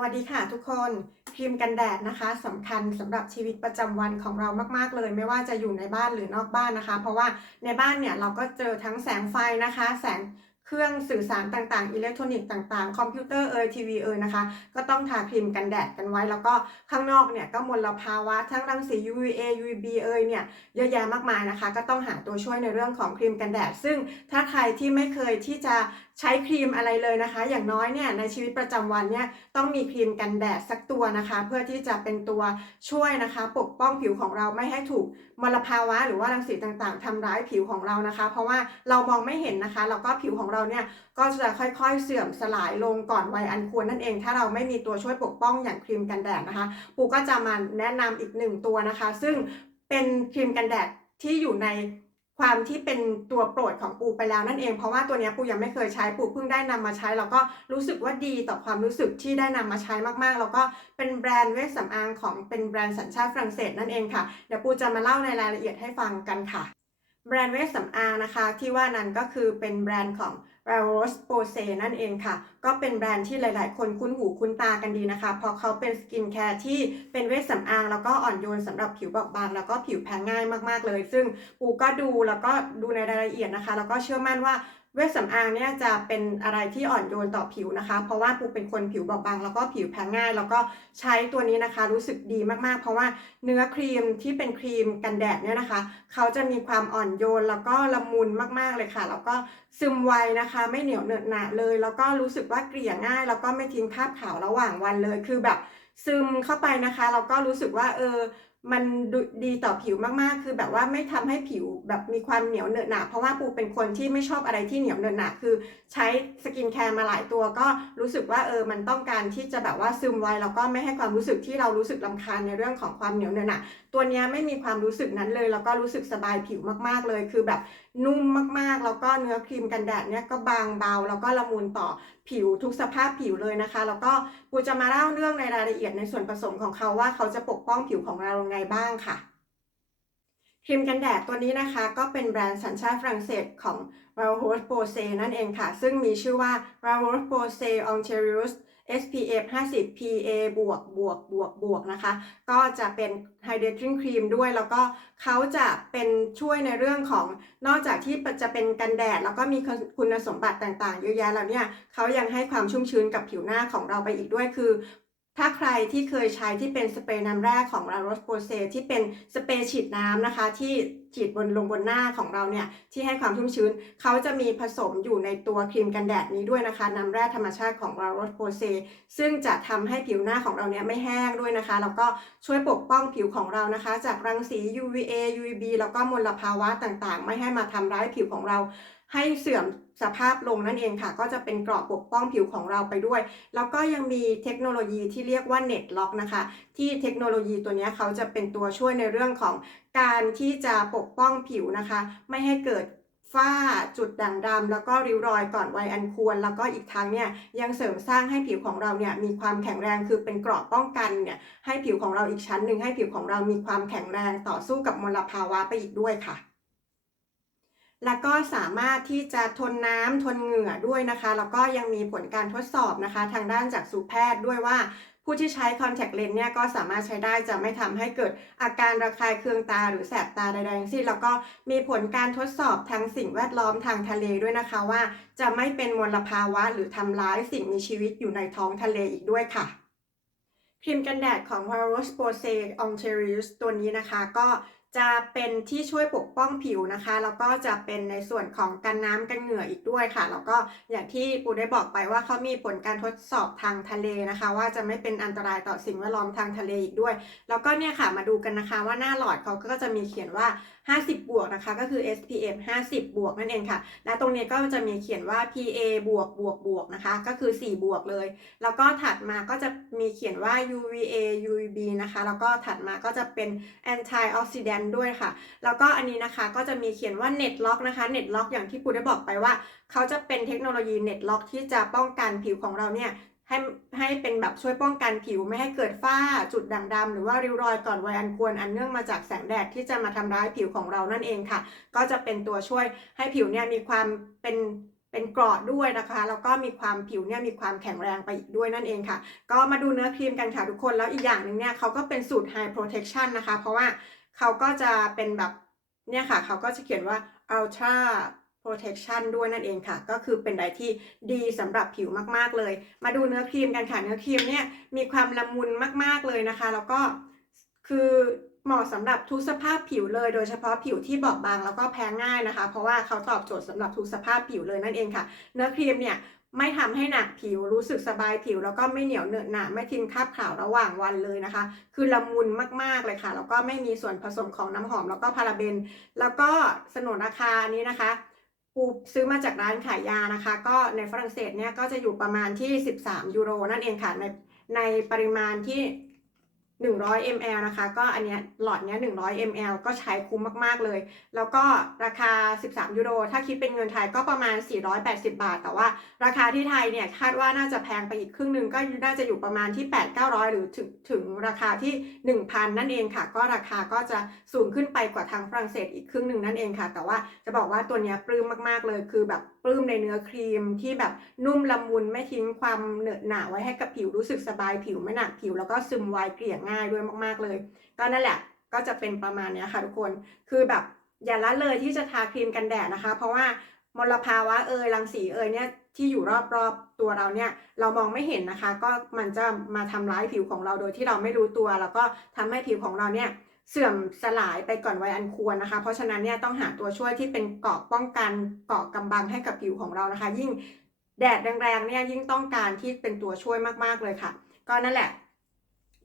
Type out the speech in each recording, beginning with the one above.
วัสดีค่ะทุกคนครีมกันแดดนะคะสำคัญสำหรับชีวิตประจำวันของเรามาก ๆ เลย ไม่ว่าจะอยู่ในบ้านหรือ นอกบ้านนะคะ เพราะว่าในบ้านเนี่ยเราก็เจอทั้งแสงไฟนะคะ แสง เครื่องสื่อสารต่างๆ อิเล็กทรอนิกส์ต่างๆ คอมพิวเตอร์เอยทีวีเอยนะคะ ก็ต้องทาครีมกันแดดกันไว้ แล้วก็ข้างนอกเนี่ยก็มลภาวะทั้งรังสี UVA UVB เอยเนี่ยเยอะแยะมากมายนะคะ ก็ต้องหาตัวช่วยในเรื่องของครีมกันแดด ซึ่งถ้าใครที่ไม่เคยที่จะใช้ครีมอะไรเลยนะคะ อย่างน้อยเนี่ยในชีวิตประจำวันเนี่ยต้องมีครีมกันแดดสักตัวนะคะ เพื่อที่จะเป็นตัวช่วยนะคะ ปกป้องผิวของเราไม่ให้ถูกมลภาวะ หรือว่ารังสีต่างๆทำร้ายผิวของเรานะคะ เพราะว่าเรามองไม่เห็นนะคะแล้วก็ผิวของเราเนี่ยก็จะค่อยๆเสื่อมสลายลงก่อนวัยอันควรนั่นเอง ถ้าเราไม่มีตัวช่วยปกป้องอย่างครีมกันแดดนะคะ ปูก็จะมาแนะนำอีกหนึ่งตัวนะคะ ซึ่งเป็นครีมกันแดดที่อยู่ในความที่เป็นตัวโปรดของปูไปแล้วนั่นเองเพราะว่าตัวนี้ปูยังไม่เคยใช้ปูเพิ่งได้นำมาใช้แล้วก็รู้สึกว่าดีต่อความรู้สึกที่ได้นำมาใช้มากๆ แล้วก็เป็นแบรนด์เวชสำอางของเป็นแบรนด์สัญชาติฝรั่งเศสนั่นเองค่ะเดี๋ยวปูจะมาเล่าในรายละเอียดให้ฟังกันค่ะ แบรนด์เวชสำอางนะคะ ที่ว่านั้นก็คือเป็นแบรนด์ของ r a r o s p o s e นั่นเองค่ะ ก็เป็นแบรนด์ที่หลาย ๆ คนคุ้นหูคุ้นตากันดีนะคะ เพราะเขาเป็นสกินแคร์ที่เป็นเวชสำอาง แล้วก็อ่อนโยนสำหรับผิวบอบบาง แล้วก็ผิวแพ้ง่ายมาก ๆ เลย ซึ่งปูก็ดูแล้วก็ดูในรายละเอียดนะคะ แล้วก็เชื่อมั่นว่า เวชสำอางเนี่ยจะเป็นอะไรที่อ่อนโยนต่อผิวนะคะ เพราะว่าปูเป็นคนผิวบอบบางแล้วก็ผิวแพ้ง่าย แล้วก็ใช้ตัวนี้นะคะ รู้สึกดีมากๆ เพราะว่าเนื้อครีมที่เป็นครีมกันแดดเนี่ยนะคะ เขาจะมีความอ่อนโยนแล้วก็ละมุนมากๆเลยค่ะ แล้วก็ซึมไวนะคะ ไม่เหนียวเหนอะหนะเลย แล้วก็รู้สึกว่าเกลี่ยง่าย แล้วก็ไม่ทิ้งคราบขาวระหว่างวันเลยคือแบบซึมเข้าไปนะคะแล้วก็รู้สึกว่าเออ มันดีต่อผิวมากๆ คือแบบว่าไม่ทำให้ผิวแบบมีความเหนียวเหนอะหนะเพราะว่าปูเป็นคนที่ไม่ชอบอะไรที่เหนียวเหนอะหนะคือใช้สกินแคร์มาหลายตัวก็รู้สึกว่าเออมันต้องการที่จะแบบว่าซึมไวแล้วก็ไม่ให้ความรู้สึกที่เรารู้สึกลำคาญในเรื่องของความเหนียวเหนอะหนะตัวนี้ไม่มีความรู้สึกนั้นเลย แล้วก็รู้สึกสบายผิวมากๆเลย คือแบบนุ่มมากๆ แล้วก็เนื้อครีมกันแดดเนี่ยก็บางเบา แล้วก็ละมุนต่อผิวทุกสภาพผิวเลยนะคะ แล้วก็ปูจะมาเล่าเรื่องในรายละเอียดในส่วนผสมของเขาว่าเขาจะปกป้องผิวของเราไงบ้างค่ะครีมกันแดดตัวนี้นะคะก็เป็นแบรนด์สัญชาติฝรั่งเศสของ r a r o s Posay นั่นเองค่ะ ซึ่งมีชื่อว่า r a r o s Posay Onterius SPF 50 PA บวกบวกบวกบวกนะคะ ก็จะเป็น Hydrating Cream ด้วย แล้วก็เขาจะเป็นช่วยในเรื่องของนอกจากที่จะเป็นกันแดด แล้วก็มีคุณสมบัติต่างๆเยอะแยะแล้วเนี่ยเขายังให้ความชุ่มชื้นกับผิวหน้าของเราไปอีกด้วย คือ ถ้าใครที่เคยใช้ที่เป็นสเปรย์น้ำแร่ของ La Roche-Posay ที่เป็นสเปรย์ฉีดน้ำนะคะ ที่ฉีดบนลงบนหน้าของเราเนี่ยที่ให้ความชุ่มชื้น เขาจะมีผสมอยู่ในตัวครีมกันแดดนี้ด้วยนะคะ น้ำแร่ธรรมชาติของ La Roche-Posay ซึ่งจะทำให้ผิวหน้าของเราเนี่ยไม่แห้งด้วยนะคะ แล้วก็ช่วยปกป้องผิวของเรานะคะ จากรังสี UVA UVB แล้วก็มลภาวะต่างๆ ไม่ให้มาทำร้ายผิวของเราให้เสื่อมสภาพลงนั่นเองค่ะ ก็จะเป็นเกราะปกป้องผิวของเราไปด้วย แล้วก็ยังมีเทคโนโลยีที่เรียกว่า Net Lock นะคะ ที่เทคโนโลยีตัวนี้เขาจะเป็นตัวช่วยในเรื่องของการที่จะปกป้องผิวนะคะ ไม่ให้เกิดฝ้าจุดด่างดำแล้วก็ริ้วรอยก่อนวัยอันควร แล้วก็อีกทั้งเนี่ยยังเสริมสร้างให้ผิวของเราเนี่ยมีความแข็งแรงคือเป็นเกราะป้องกันเนี่ยให้ผิวของเราอีกชั้นหนึ่งให้ผิวของเรามีความแข็งแรงต่อสู้กับมลภาวะไปอีกด้วยค่ะ แล้วก็สามารถที่จะทนน้ำทนเหงื่อด้วยนะคะ แล้วก็ยังมีผลการทดสอบนะคะ ทางด้านจากสูแพทย์ด้วยว่า ผู้ที่ใช้คอนแทคเลนส์เนี่ยก็สามารถใช้ได้จะไม่ทำให้เกิดอาการระคายเคืองตาหรือแสบตาใดๆทั้งสิ้นแล้วก็มีผลการทดสอบทางสิ่งแวดล้อมทางทะเลด้วยนะคะว่า จะไม่เป็นมลภาวะหรือทำร้ายสิ่งมีชีวิตอยู่ในท้องทะเลอีกด้วยค่ะครีมกันแดดของ h a r o s Posay Onterius ตัวนี้นะคะ ก็ จะเป็นที่ช่วยปกป้องผิวนะคะ แล้วก็จะเป็นในส่วนของกันน้ำกันเหงื่ออีกด้วยค่ะ แล้วก็อย่างที่ปูได้บอกไปว่าเขามีผลการทดสอบทางทะเลนะคะ ว่าจะไม่เป็นอันตรายต่อสิ่งแวดล้อมทางทะเลอีกด้วย แล้วก็เนี่ยค่ะมาดูกันนะคะว่าหน้าหลอดเขาก็จะมีเขียนว่า 50 บวกนะคะ ก็คือ SPF 50 บวกนั่นเองค่ะ และตรงนี้ก็จะมีเขียนว่า PA บวกบวกบวกนะคะ ก็คือ 4 บวกเลย แล้วก็ถัดมาก็จะมีเขียนว่า UVA UVB นะคะ แล้วก็ถัดมาก็จะเป็น antioxidant ด้วยค่ะ แล้วก็อันนี้นะคะก็จะมีเขียนว่า net lock นะคะ net lock อย่างที่ปูได้บอกไปว่า เขาจะเป็นเทคโนโลยี net lock ที่จะป้องกันผิวของเราเนี่ย ให้ให้เป็นแบบช่วยป้องกันผิวไม่ให้เกิดฝ้าจุดด่างดำหรือว่าริ้วรอยก่อนวัยอันควรอันเนื่องมาจากแสงแดดที่จะมาทำร้ายผิวของเรานั่นเองค่ะ ก็จะเป็นตัวช่วยให้ผิวเนี่ยมีความเป็นเป็นกราะด้วยนะคะแล้วก็มีความผิวเนี่ยมีความแข็งแรงไปอีกด้วยนั่นเองค่ะ ก็มาดูเนื้อครีมกันค่ะทุกคนแล้วอีกอย่างหนึ่งเนี่ยเขาก็เป็นสูตร High Protection นะคะ เพราะว่าเขาก็จะเป็นแบบเนี่ยค่ะเขาก็จะเขียนว่า Ultra Protection ด้วยนั่นเองค่ะ ก็คือเป็นอะไรที่ดีสำหรับผิวมากๆเลย มาดูเนื้อครีมกันค่ะ เนื้อครีมเนี่ยมีความละมุนมากๆเลยนะคะ แล้วก็คือเหมาะสำหรับทุกสภาพผิวเลย โดยเฉพาะผิวที่บอบบางแล้วก็แพ้ง่ายนะคะ เพราะว่าเขาตอบโจทย์สำหรับทุกสภาพผิวเลยนั่นเองค่ะ เนื้อครีมเนี่ยไม่ทำให้หนักผิวรู้สึกสบายผิว แล้วก็ไม่เหนียวเหนอะหนะไม่ทิ้งคราบขาวระหว่างวันเลยนะคะ คือละมุนมากๆเลยค่ะ แล้วก็ไม่มีส่วนผสมของน้ำหอมแล้วก็พาราเบน แล้วก็สนนราคานี้นะคะ ปูซื้อมาจากร้านขายยานะคะ ก็ในฝรั่งเศสเนี่ยก็จะอยู่ประมาณที่ 13 ยูโรนั่นเองค่ะในในปริมาณที่ 100 ml นะคะ ก็อันเนี้ยหลอดเนี้ย100 ml ก็ใช้คุ้มมากๆเลย แล้วก็ราคา 13 ยูโร ถ้าคิดเป็นเงินไทยก็ประมาณ 480 บาท แต่ว่าราคาที่ไทยเนี่ยคาดว่าน่าจะแพงไปอีกครึ่งหนึ่งก็น่าจะอยู่ประมาณที่ 8 900 หรือถึงถึงราคาที่ 1,000 นั่นเองค่ะ ก็ราคาก็จะสูงขึ้นไปกว่าทางฝรั่งเศสอีกครึ่งหนึ่งนั่นเองค่ะ แต่ว่าจะบอกว่าตัวเนี้ยปลื้มมากๆเลยคือแบบ ปลื้มในเนื้อครีมที่แบบนุ่มละมุนไม่ทิ้งความเหนอะหนะไว้ให้กับผิวรู้สึกสบายผิวไม่หนักผิว แล้วก็ซึมไวเกลี่ยง่ายด้วยมากๆเลย ก็นั่นแหละก็จะเป็นประมาณนี้ค่ะทุกคนคือแบบอย่าละเลยที่จะทาครีมกันแดดนะคะ เพราะว่ามลภาวะเอยรังสีเอยเนี่ยที่อยู่รอบๆตัวเราเนี่ยเรามองไม่เห็นนะคะ ก็มันจะมาทำร้ายผิวของเราโดยที่เราไม่รู้ตัว แล้วก็ทำให้ผิวของเราเนี่ย เสื่อมสลายไปก่อนวัยอันควรนะคะ เพราะฉะนั้นเนี่ยต้องหาตัวช่วยที่เป็นเกราะป้องกันเกราะกำบังให้กับผิวของเรานะคะ ยิ่งแดดแรงๆเนี่ยยิ่งต้องการที่เป็นตัวช่วยมากๆเลยค่ะ ก็นั่นแหละ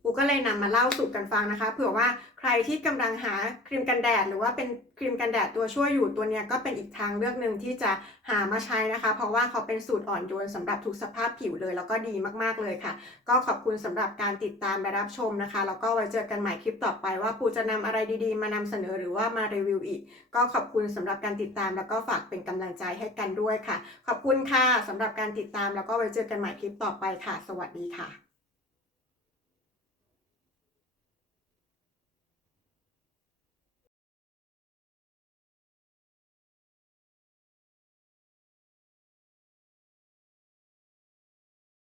ปูก็เลยนำมาเล่าสู่กันฟังนะคะ เผื่อว่าใครที่กำลังหาครีมกันแดด หรือว่าเป็นครีมกันแดดตัวช่วยอยู่ตัวนี้ก็เป็นอีกทางเลือกหนึ่งที่จะหามาใช้นะคะ เพราะว่าเขาเป็นสูตรอ่อนโยนสำหรับทุกสภาพผิวเลย แล้วก็ดีมากๆเลยค่ะ ก็ขอบคุณสำหรับการติดตามและรับชมนะคะ แล้วก็ไว้เจอกันใหม่คลิปต่อไปว่าปูจะนำอะไรดีๆ มานำเสนอหรือว่ามารีวิวอีก ก็ขอบคุณสำหรับการติดตามแล้วก็ฝากเป็นกำลังใจให้กันด้วยค่ะ ขอบคุณค่ะสำหรับการติดตามแล้วก็ไว้เจอกันใหม่คลิปต่อไปค่ะ สวัสดีค่ะ